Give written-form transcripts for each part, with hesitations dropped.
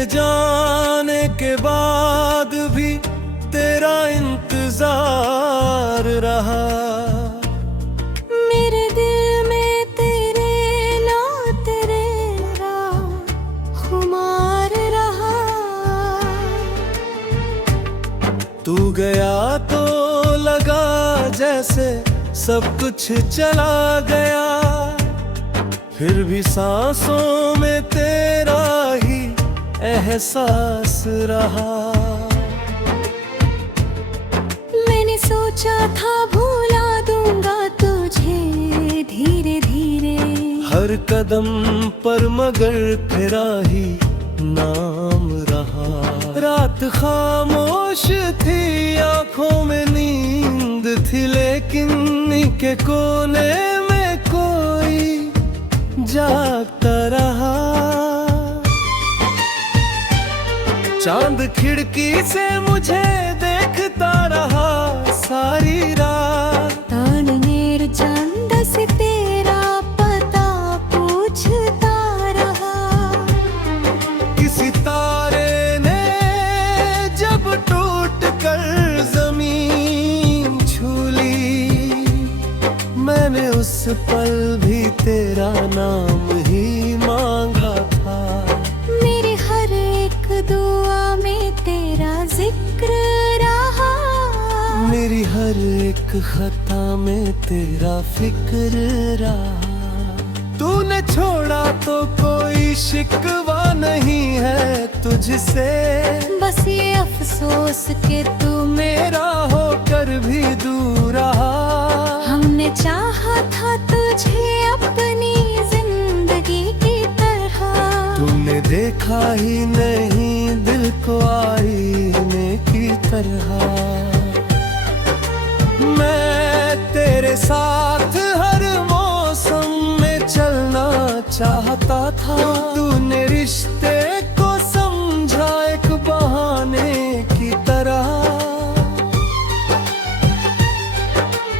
जाने के बाद भी तेरा इंतजार रहा। मेरे दिल में तेरे नाम तेरा खुमार रहा। तू गया तो लगा जैसे सब कुछ चला गया, फिर भी सांसों में तेरा ही एहसास रहा। मैंने सोचा था भुला दूंगा तुझे धीरे धीरे, हर कदम पर मगर तेरा ही नाम रहा। रात खामोश थी, आंखों में नींद थी, लेकिन इनके कोने में कोई जागता रहा। चांद खिड़की से मुझे देखता रहा सारी रात। ताननेर चांद से तेरा पता पूछता रहा। किसी तारे ने जब टूट कर जमीन छू ली, मैंने उस पल भी तेरा नाम ही मांगा था। मेरी हर एक दुआ में तेरा जिक्र रहा। मेरी हर एक खता में तेरा फिक्र रहा। तूने छोड़ा तो कोई शिकवा नहीं है तुझसे, बस ये अफसोस कि तू मेरा होकर भी दूर रहा। हमने चाहा था तुझे अपनी जिंदगी की तरह, तुमने देखा ही नहीं दिल को आईने की तरह। मैं तेरे साथ हर मौसम में चलना चाहता था। तूने रिश्ते को समझा एक बहाने की तरह।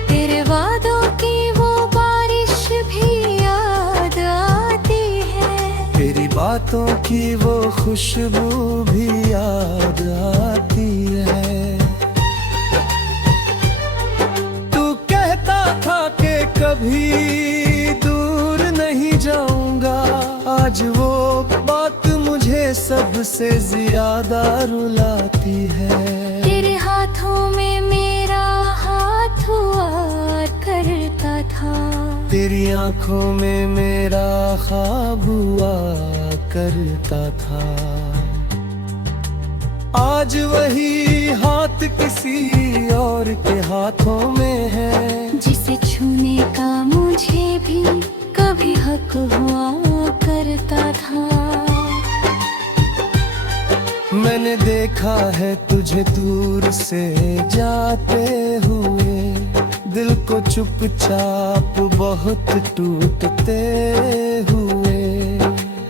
तेरे वादों की वो बारिश भी याद आती है, तेरी बातों की वो खुशबू भी याद आती है। तू कहता था कि कभी दूर नहीं जाऊंगा, आज वो बात मुझे सबसे ज्यादा रुलाती है। तेरे हाथों में मेरा हाथ हुआ करता था, तेरी आंखों में मेरा ख्वाब हुआ करता था। आज वही हाथ किसी और के हाथों में है, जिसे छूने का मुझे भी कभी हक हुआ करता था। मैंने देखा है तुझे दूर से जाते हुए, दिल को चुपचाप बहुत टूटते हुए।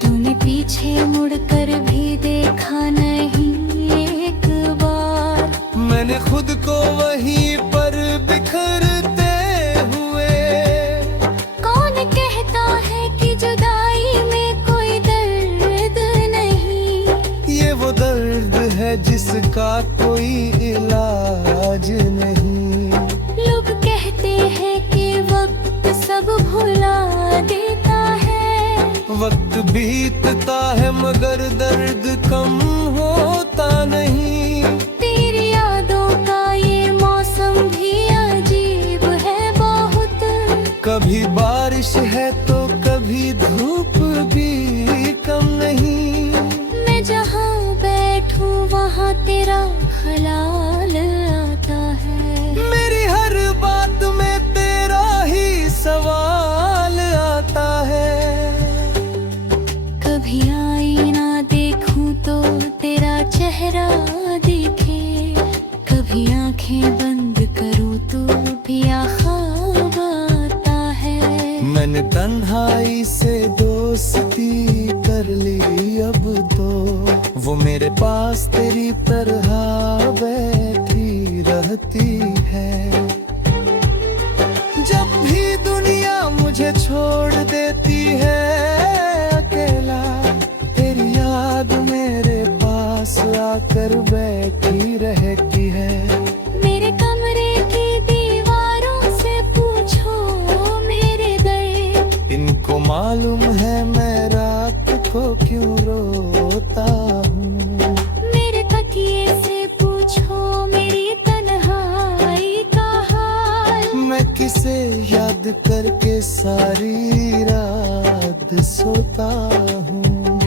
तूने पीछे मुड़कर भी देखा नहीं एक बार, मैंने खुद को वहीं पर बिखरते हुए। कौन कहता है कि जुदाई में कोई दर्द नहीं, ये वो दर्द है जिसका कोई इलाज नहीं। लोग कहते हैं कि वक्त सब भुला देता है, वक्त बीतता है मगर दर्द कम होता नहीं। तेरी यादों का ये मौसम भी अजीब है बहुत, कभी बारिश है तो कभी धूप भी कम नहीं। मैं जहाँ बैठूं वहाँ तेरा ख्याल आता है। मेरी हर बात में तेरा ही सवाल आता है। कभी आईना देखूं तो तेरा चेहरा दिखे, कभी आंखें बंद करूं तो भी ख्वाब आता है। मैंने तन्हाई से दोस्ती कर ली अब तो, वो मेरे पास तेरी तरह बैठी रहती है। जब भी दुनिया मुझे छोड़ देती है अकेला, तेरी याद मेरे कर बैठी रहती है। मेरे कमरे की दीवारों से पूछो मेरे दर्द। इनको मालूम है मैं रात को क्यों रोता हूँ। मेरे तकिए से पूछो मेरी तन्हाई का हाल। मैं किसे याद करके सारी रात सोता हूँ।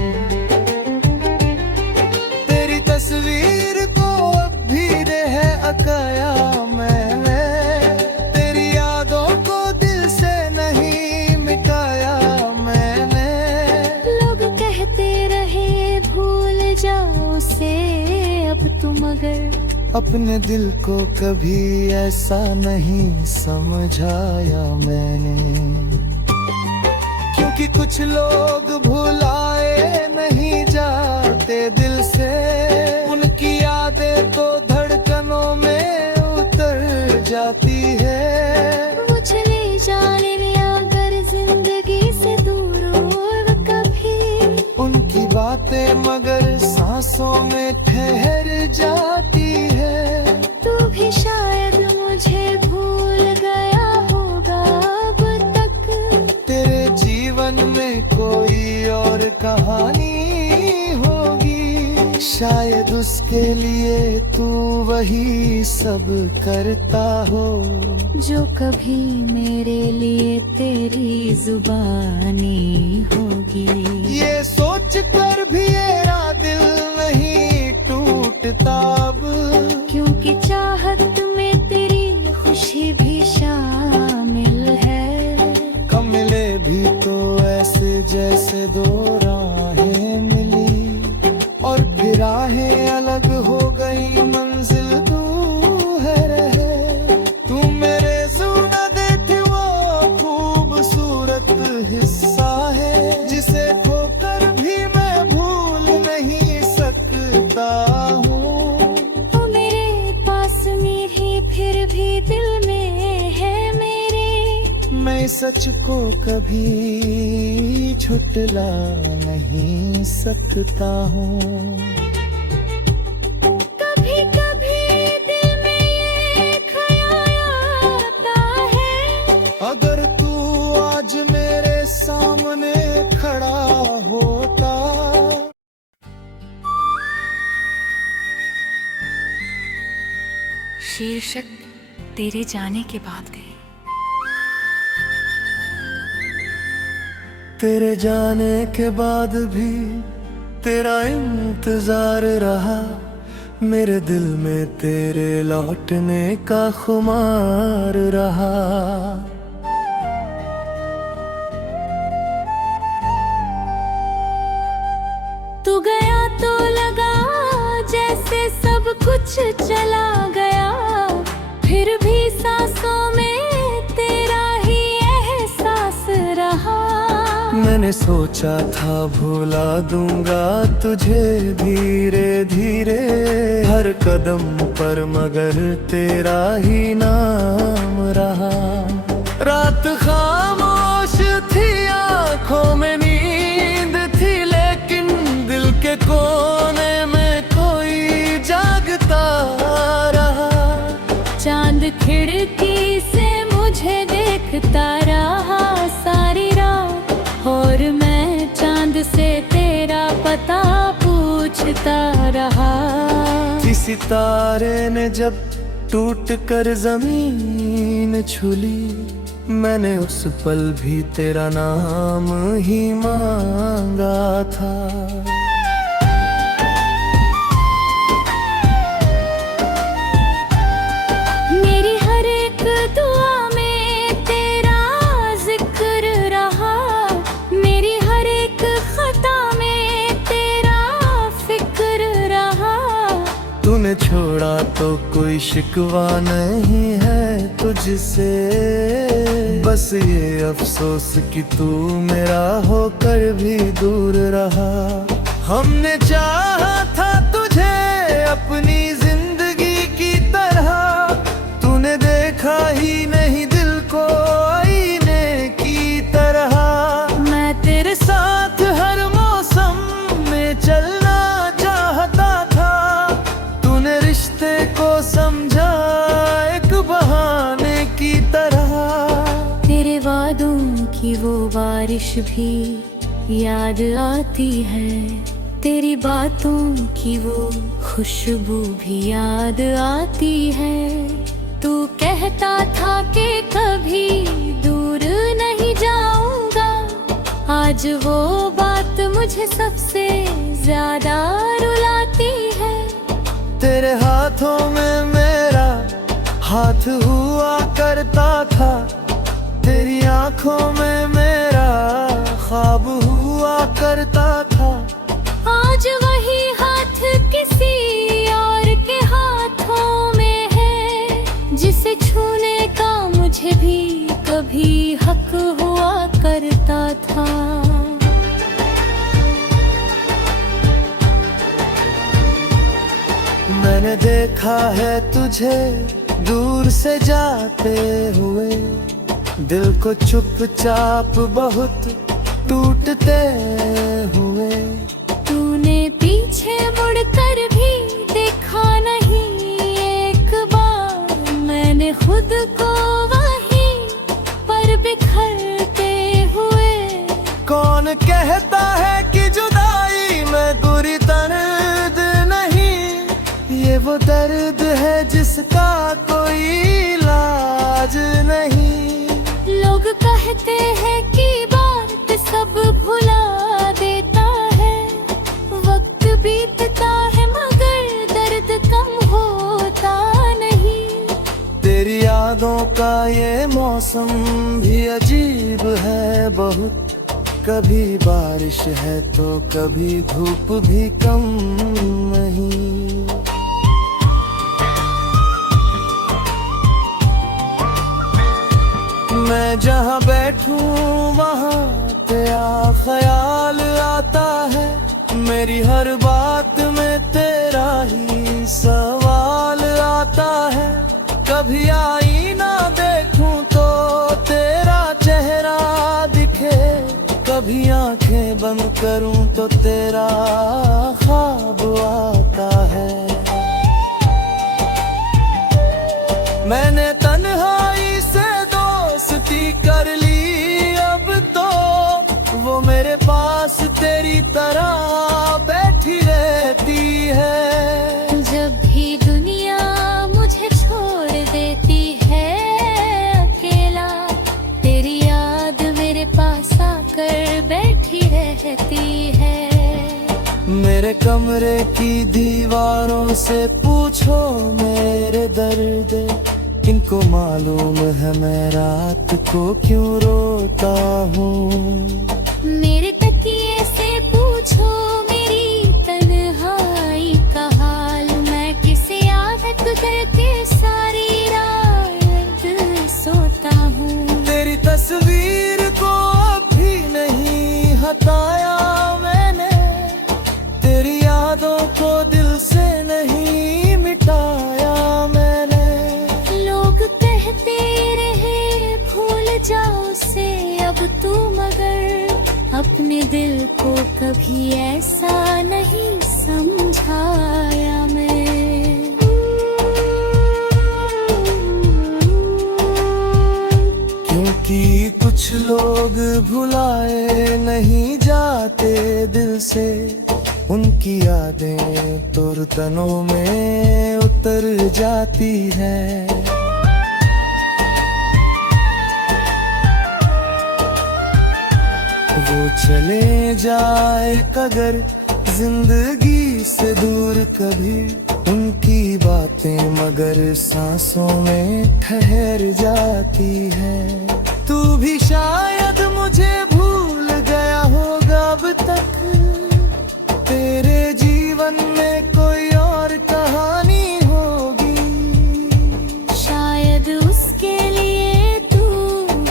तेरी तस्वीर को अब भी रह अकाया मैंने। तेरी यादों को दिल से नहीं मिटाया मैंने। लोग कहते रहे भूल जाओ उसे अब तुम, मगर अपने दिल को कभी ऐसा नहीं समझाया मैंने। क्योंकि कुछ लोग भुलाए नहीं जाते दिल से। उनकी यादें तो धड़कनों में उतर जाती है। वो चले जाने अगर जिंदगी से दूर और कभी। उनकी बातें मगर सांसों में ठहर जाती है। तू भी शायद मुझे भूल गया होगा अब तक। तेरे जीवन में कोई और कहानी होगी। शायद उसके लिए तू वही सब करता हो जो कभी मेरे लिए तेरी जुबानी होगी। ये सोच कर भी मेरा दिल नहीं टूटता अब। क्योंकि चाहत में तेरी खुशी भी शामिल है। कब मिले भी तो ऐसे जैसे दो राहें मिली। और फिर राहें अलग हो गई मंजिल दूर है। तू मेरे ज़ुना देती वो खूबसूरत हिस्सा है। जिसे खोकर भी मैं भूल नहीं सकता हूँ। वो मेरे पास मेरी फिर भी दिल में है मेरे। मैं सच को कभी छुटला नहीं सकता हूँ। कभी कभी दिल में ये ख्याल आता है। अगर तू आज मेरे सामने खड़ा होता। शीर्षक तेरे जाने के बाद गए। तेरे जाने के बाद भी तेरा इंतजार रहा। मेरे दिल में तेरे लौटने का खुमार रहा। तू गया तो लगा जैसे सब कुछ चला गया। फिर भी सांसों में तेरा ही एहसास रहा। मैंने सोचा था भुला दूंगा तुझे धीरे धीरे। हर कदम पर मगर तेरा ही नाम रहा। रात खामोश थी आंखों में नींद थी। लेकिन दिल के कोने में कोई जागता रहा। चांद खिड़की से मुझे देखता रहा सारी रात। और मैं चांद से तेरा पता पूछता रहा। किसी तारे ने जब टूट कर जमीन छुली। मैंने उस पल भी तेरा नाम ही मांगा था। मेरी हर एक दुआ में तेरा जिक्र रहा। मेरी हर एक खता में तेरा फिक्र रहा। तूने छोड़ा तो कोई शिकवा नहीं है तुझसे। बस ये अफसोस कि तू मेरा होकर भी दूर रहा। हमने चाहा था तुझे अपनी जिंदगी की तरह। तूने देखा ही नहीं दिल को आईने की तरह। मैं तेरे साथ हर मौसम में चलना चाहता था। भी याद आती है, तेरी बातों की वो खुशबू भी याद आती है। तू कहता था कि कभी दूर नहीं जाऊंगा, आज वो बात मुझे सबसे ज्यादा रुलाती है। तेरे हाथों में मेरा हाथ हुआ करता था, तेरी आंखों में मेरा ख्वाब हुआ करता था। आज वही हाथ किसी और के हाथों में है, जिसे छूने का मुझे भी कभी हक हुआ करता था। मैंने देखा है तुझे दूर से जाते हुए, दिल को चुपचाप बहुत टूटते हुए। तूने पीछे मुड़कर भी देखा नहीं एक बार, मैंने खुद को वहीं पर बिखरते हुए। कौन कहता है कि जुदाई में बुरी दर्द नहीं, ये वो दर्द है जिसका कोई इलाज नहीं। लोग कहते हैं कि बात सब भुला देता है, वक्त बीतता है मगर दर्द कम होता नहीं। तेरी यादों का ये मौसम भी अजीब है बहुत, कभी बारिश है तो कभी धूप भी कम नहीं। मैं जहाँ बैठूं वहाँ तेरा ख्याल आता है, मेरी हर बात में तेरा ही सवाल आता है। कभी आईना देखूं तो तेरा चेहरा दिखे, कभी आंखें बंद करूं तो तेरा ख्वाब आता है। मैंने तन्हाई से दोस्ती कर ली, अब तो वो मेरे पास तेरी तरह बैठी रहती है। जब भी दुनिया मुझे छोड़ देती है अकेला, तेरी याद मेरे पास आकर बैठी रहती है। मेरे कमरे की दीवारों से पूछो मेरे दर्द, इनको मालूम है मैं रात को क्यों रोता हूँ। मेरे तकिए से पूछो मेरी तन्हाई का हाल, मैं किसी आदत करके सारी रात सोता हूँ। तेरी तस्वीर को अभी नहीं हटाया मैंने, तेरी यादों को दिल से नहीं मिटाया मैंने। लोग कहते रहे भूल जाओ से अब तू, मगर अपने दिल को कभी ऐसा नहीं समझाया मैं। क्योंकि कुछ लोग भुलाए नहीं जाते दिल से, उनकी यादें तुरतनों में उतर जाती है। वो चले जाए अगर जिंदगी से दूर कभी, उनकी बातें मगर सांसों में ठहर जाती है। तू भी शायद मुझे भूल गया होगा अब तक, तेरे जीवन में कोई और कहानी होगी। शायद उसके लिए तू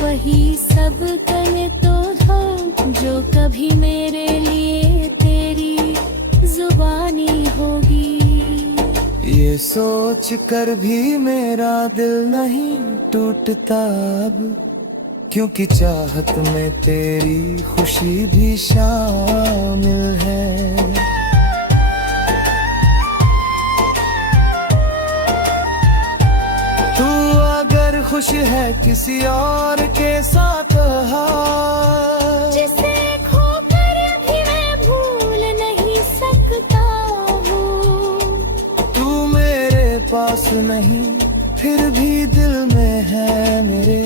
वही सब करे तो हो, जो कभी मेरे लिए तेरी जुबानी होगी। ये सोच कर भी मेरा दिल नहीं टूटता अब, क्योंकि चाहत में तेरी खुशी भी शामिल है। तू अगर खुश है किसी और के साथ, जिस पास नहीं, फिर भी दिल में है मेरे।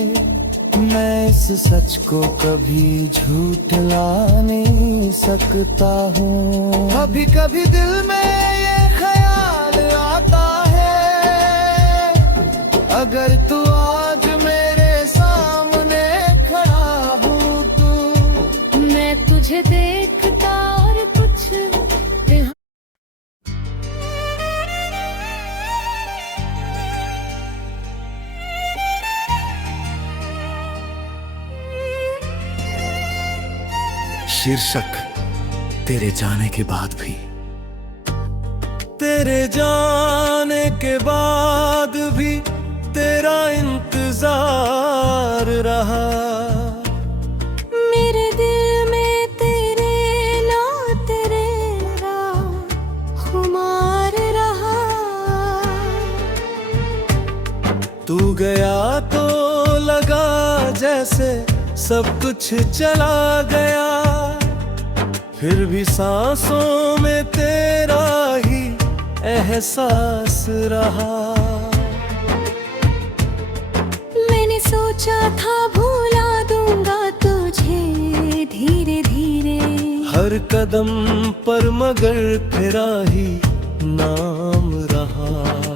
मैं इस सच को कभी झूठला नहीं सकता हूँ। कभी कभी दिल में ये ख्याल आता है, अगर तू आज मेरे सामने खड़ा हो तो मैं तुझे देखता और कुछ शीर्षक तेरे जाने के बाद भी। तेरे जाने के बाद भी तेरा इंतजार रहा। मेरे दिल में तेरे खुमार रहा। तू गया तो लगा जैसे सब कुछ चला गया, फिर भी सांसों में तेरा ही एहसास रहा। मैंने सोचा था भुला दूंगा तुझे धीरे धीरे, हर कदम पर मगर तेरा ही नाम रहा।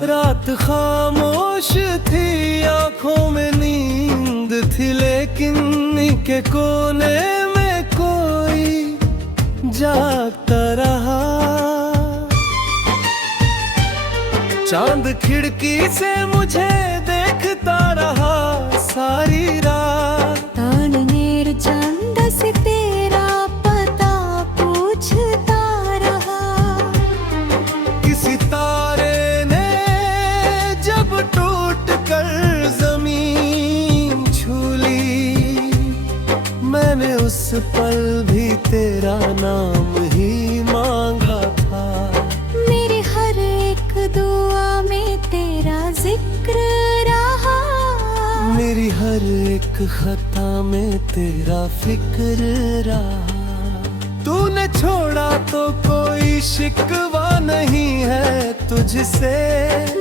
रात खामोश थी, आंखों में नींद थी, लेकिन के कोने में कोई जागता रहा। चांद खिड़की से मुझे देखता रहा सारी रात। ताननेर चांद से तेरा पता पूछता रहा। किसी तारे ने जब टूट कर जमीन छू ली, मैंने उस पल भी तेरा नाम ही मांगा था। मेरी हर एक दुआ में तेरा जिक्र रहा। मेरी हर एक खता में तेरा फिक्र रहा। तूने छोड़ा तो कोई शिकवा नहीं है तुझसे,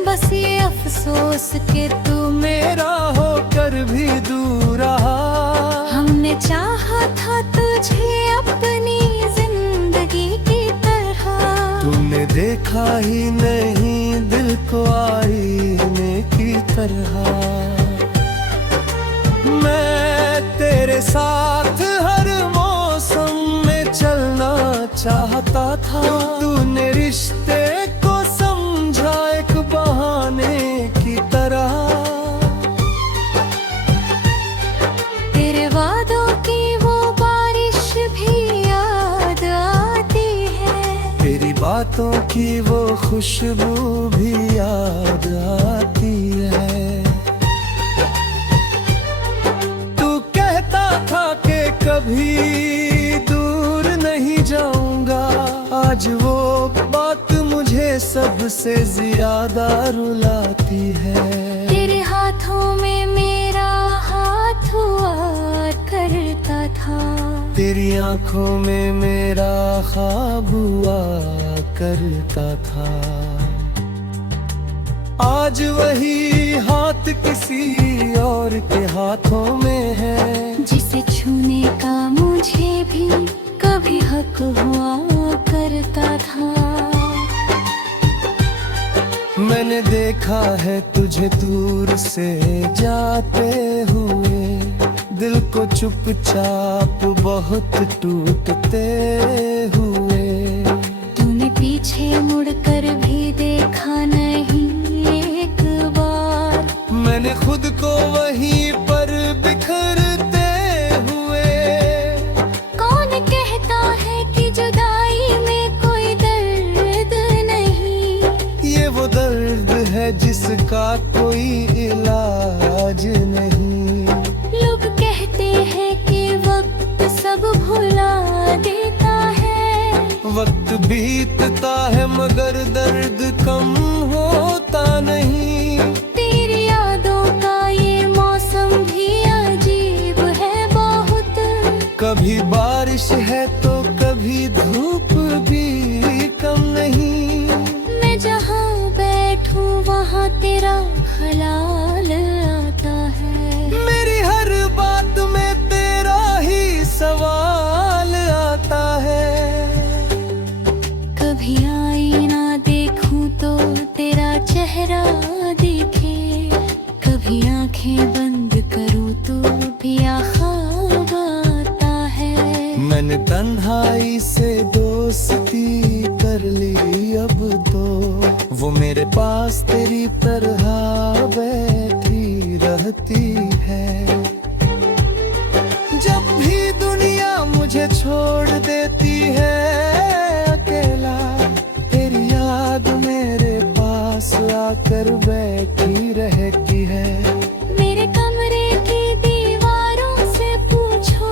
बस ये अफसोस कि तू मेरा होकर भी दूर रहा। हमने चाहा था तुझे अपनी जिंदगी की तरह, तुमने देखा ही नहीं दिल को आईने की तरह। मैं तेरे साथ हर मौसम में चलना चाहता था। तूने रिश्ते को समझा एक बहाने की तरह। तेरे वादों की वो बारिश भी याद आती है, तेरी बातों की वो खुशबू भी याद आती है। तू कहता था कि कभी दूर नहीं जाऊंगा, आज वो बात मुझे सबसे ज्यादा रुलाती है। तेरे हाथों में मेरा हाथ हुआ करता था, तेरी आंखों में मेरा ख्वाब हुआ करता था। आज वही हाथ किसी और के हाथों में है, जिसे छूने का मुझे भी कभी हक हुआ करता था। मैंने देखा है तुझे दूर से जाते हुए, दिल को चुपचाप बहुत टूटते हुए। तूने पीछे मुड़कर भी देखा नहीं एक बार, मैंने खुद को वहीं पर बिखरते हुए। कौन कहता है कि जुदाई में कोई दर्द नहीं, ये वो दर्द है जिसका कोई इलाज नहीं। लोग कहते हैं कि वक्त सब भुला देता है, वक्त बीतता है मगर दर्द कम होता नहीं। तेरी यादों का ये मौसम भी अजीब है बहुत, कभी बारिश है तो कभी धूप भी कम नहीं। मैं जहाँ बैठूं वहाँ तो वो मेरे पास तेरी तरह बैठी रहती है। जब भी दुनिया मुझे छोड़ देती है अकेला, तेरी याद मेरे पास आकर बैठी रहती है। मेरे कमरे की दीवारों से पूछो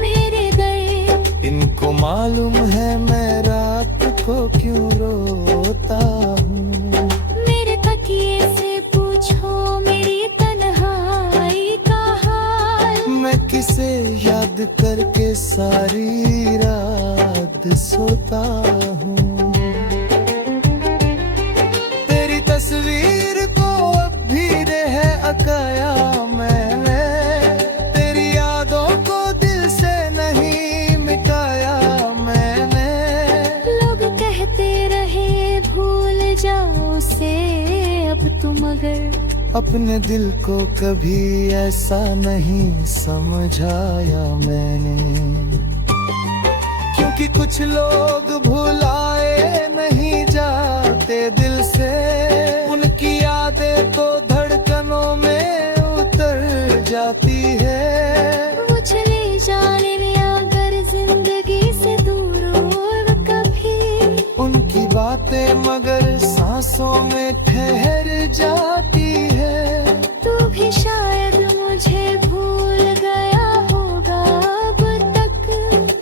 मेरे दर्द, इनको मालूम है मैं रात को क्यों रोता हूँ। मेरे तकिए से पूछो मेरी तन्हाई का हाल, मैं किसे याद करके सारी रात सोता हूँ। तेरी तस्वीर को अब भी रह अकाया मैंने, तेरी यादों को दिल से नहीं मिटाया मैंने। लोग कहते रहे भूल जाओ से अब तुम, मगर अपने दिल को कभी ऐसा नहीं समझाया मैंने। क्योंकि कुछ लोग भुलाए नहीं जाते दिल से, उनकी यादें तो धड़कनों में उतर जाती है। वो चले जाने में अगर जिंदगी से दूर और कभी, उनकी बातें मगर सांसों में ठहर जाती है। तू भी शायद मुझे भूल गया होगा अब तक,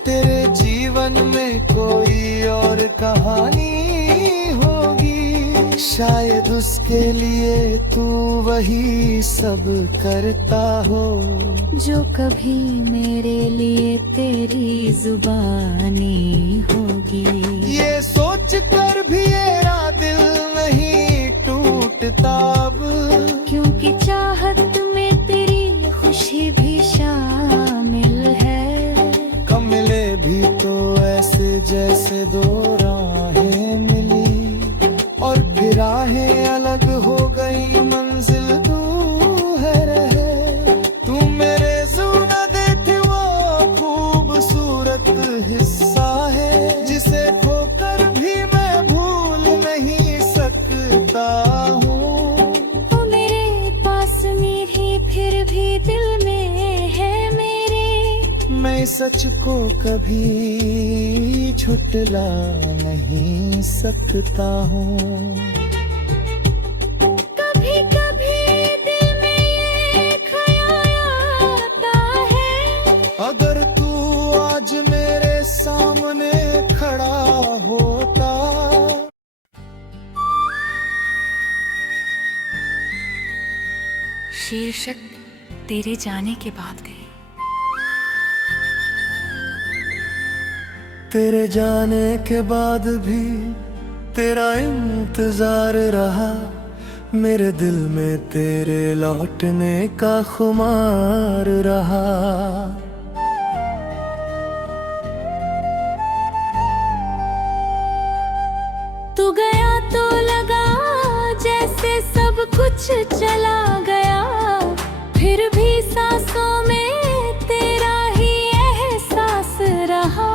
तेरे जीवन में कोई और कहानी होगी, शायद उसके लिए तू वही सब करता हो जो कभी मेरे लिए तेरी जुबानी होगी। ये सोच कर भी मेरा दिल नहीं टूटता अब, क्योंकि चाहत में तेरी खुशी भी शामिल है। कब मिले भी तो ऐसे जैसे दो राहें मिली, और फिर राहें अलग हो गई मंजिल दूर रहे। तू मेरे ज़िंदगी थी वो खूबसूरत हिस्सा है, जिसे खोकर भी मैं भूल नहीं सकता हूँ। वो मेरे पास मेरी फिर भी दिल में है मेरे, मैं सच को कभी छुटला नहीं सकता हूँ। कभी कभी दिल में ये ख्याल आता है, अगर तू आज मेरे सामने खड़ा होता। शीर्षक तेरे जाने के बाद गए। तेरे जाने के बाद भी तेरा इंतजार रहा, मेरे दिल में तेरे लौटने का खुमार रहा। तू गया तो लगा जैसे सब कुछ चला गया, फिर भी सांसों में तेरा ही एहसास रहा।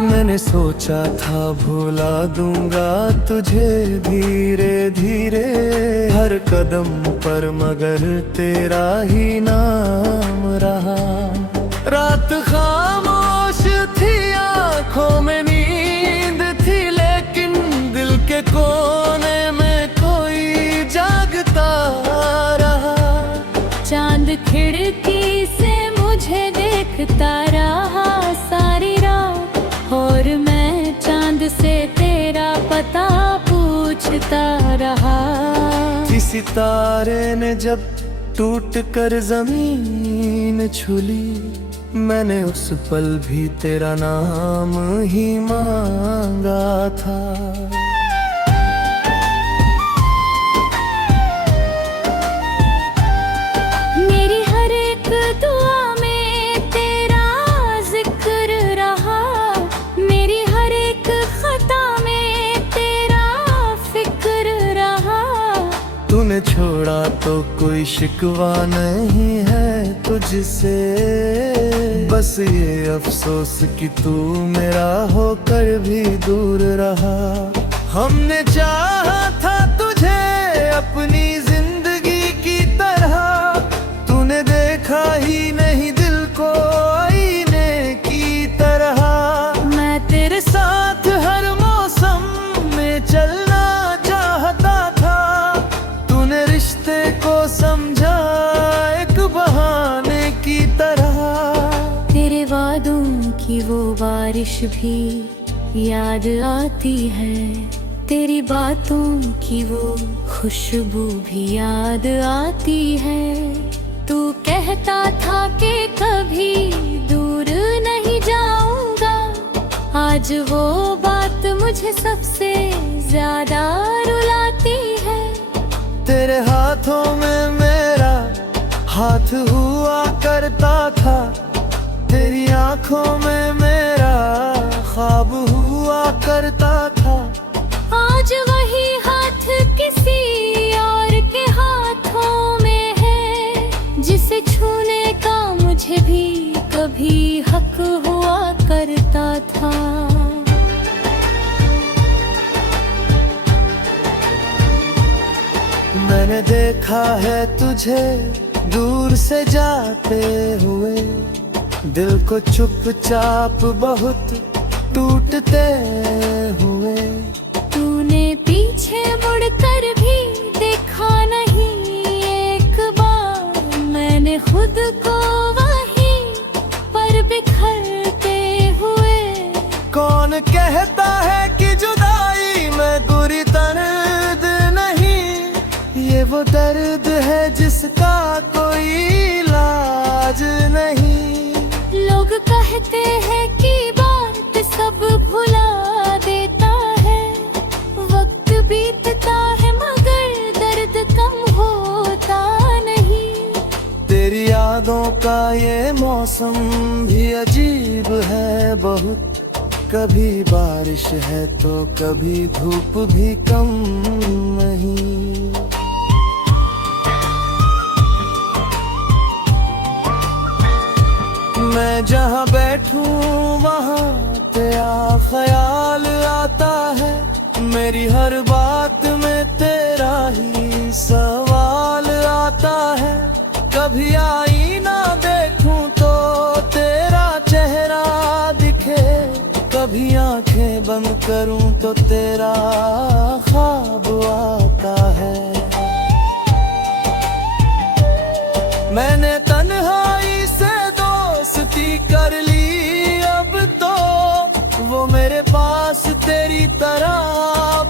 मैंने सोचा था भुला दूंगा तुझे धीरे धीरे, हर कदम पर मगर तेरा ही नाम रहा। रात खामोश थी आंखों में नींद थी, लेकिन दिल के कोने में कोई जागता रहा। चांद खिड़की से मुझे देखता रहा सारी रात, और मैं चांद से तेरा पता पूछता रहा। किसी तारे ने जब टूट कर जमीन छूली, मैंने उस पल भी तेरा नाम ही मांगा था। मेरी हर एक दुआ में तेरा जिक्र रहा, मेरी हर एक खता में तेरा फिक्र रहा। तूने छोड़ा तो कोई शिकवा नहीं है तुझसे, बस ये अफसोस कि तू मेरा होकर भी दूर रहा। हमने चाहा था तुझे अपनी जिंदगी की तरह, तूने देखा ही नहीं दिल को आईने की तरह। मैं तेरे साथ हर मौसम में चलना चाहता था, तूने रिश्ते को समझा एक बहाने की तरह। तेरे वादों की वो बारिश भी याद आती है, तेरी बातों की वो खुशबू भी याद आती है। तू कहता था कि कभी दूर नहीं जाऊंगा, आज वो बात मुझे सबसे ज्यादा रुलाती है। तेरे हाथों में मेरा हाथ हुआ करता था, तेरी आंखों में मेरा ख्वाब हुआ करता था। आज वही हाथ किसी और के हाथों में है, जिसे छूने का मुझे भी कभी हक हुआ करता था। मैंने देखा है तुझे दूर से जाते हुए, दिल को चुपचाप बहुत टूटते हुए। तूने पीछे मुड़कर भी देखा नहीं एक बार, मैंने खुद को वहीं पर बिखरते हुए। कौन कहता है कि जुदाई में बुरी दर्द नहीं, ये वो दर्द है जिसका कोई इलाज नहीं। लोग कहते हैं कि बात सब भुला देता है, वक्त बीतता है मगर दर्द कम होता नहीं। तेरी यादों का ये मौसम भी अजीब है बहुत, कभी बारिश है तो कभी धूप भी कम नहीं। मैं जहाँ बैठूं वहाँ तेरा ख्याल आता है, मेरी हर बात में तेरा ही सवाल आता है। कभी आईना देखूं तो तेरा चेहरा दिखे, कभी आंखें बंद करूं तो तेरा ख्वाब आता है। मैंने तन्हाई से दोस्ती कर ली, अब तो वो मेरे पास तेरी तरह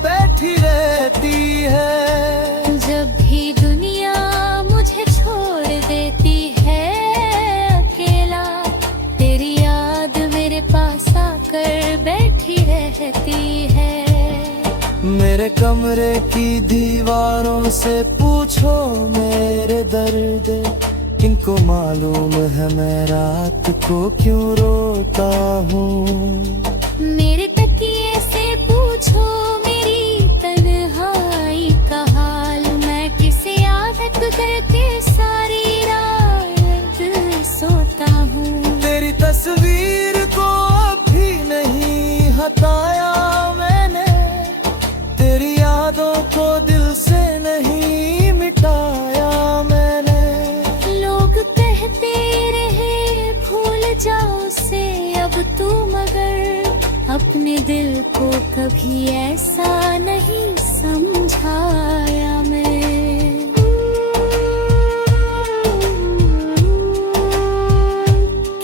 बैठी रहती है। जब भी दुनिया मुझे छोड़ देती है अकेला, तेरी याद मेरे पास आकर बैठी रहती है। मेरे कमरे की दीवारों से पूछो मेरे दर्द, इनको मालूम है मैं रात को क्यों रोता हूँ। मेरे तकिए से पूछो मेरी तन्हाई का हाल, मैं किसी आदत करके सारी रात सोता हूँ। तेरी तस्वीर को भी नहीं हटाया मैंने, तेरी यादों को दिल से नहीं मिटाया मैंने। लोग कहते रहे भूल जाओ से अब तू, मगर अपने दिल को कभी ऐसा नहीं समझाया मैं।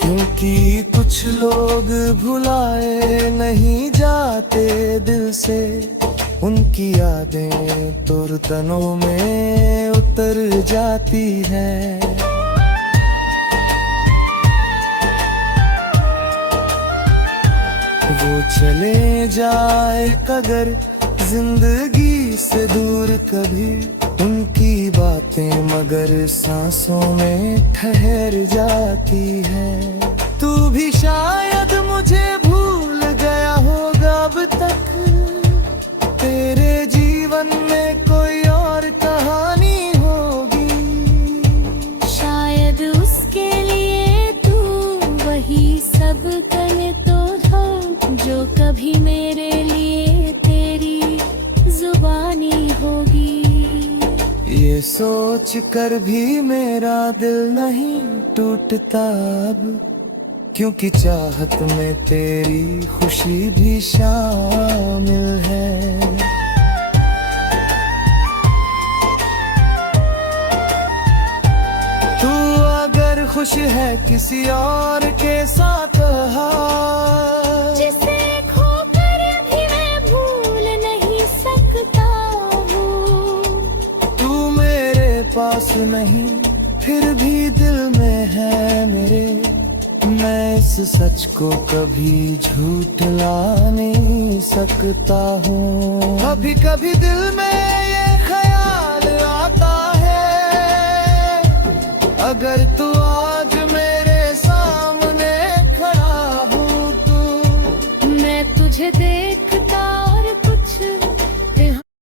क्योंकि कुछ लोग भुलाए नहीं जाते दिल से, उनकी यादें तुरतनों में उतर जाती है। वो चले जाए अगर जिंदगी से दूर कभी, उनकी बातें मगर सांसों में ठहर जाती है। तू भी शायद मुझे भूल गया होगा अब तक, तेरे जीवन में कोई और कहानी होगी। शायद उसके लिए तू वही सब करे तो था, जो कभी मेरे लिए तेरी होगी। ये सोच कर भी मेरा दिल नहीं टूटता अब, क्योंकि चाहत में तेरी खुशी भी शामिल है। तू अगर खुश है किसी और के साथ, जिसे खोकर भी मैं भूल नहीं सकता हूँ। तू मेरे पास नहीं फिर भी दिल में है मेरे। मैं इस सच को कभी झूठला नहीं सकता हूँ। कभी कभी दिल में ये ख्याल आता है, अगर तू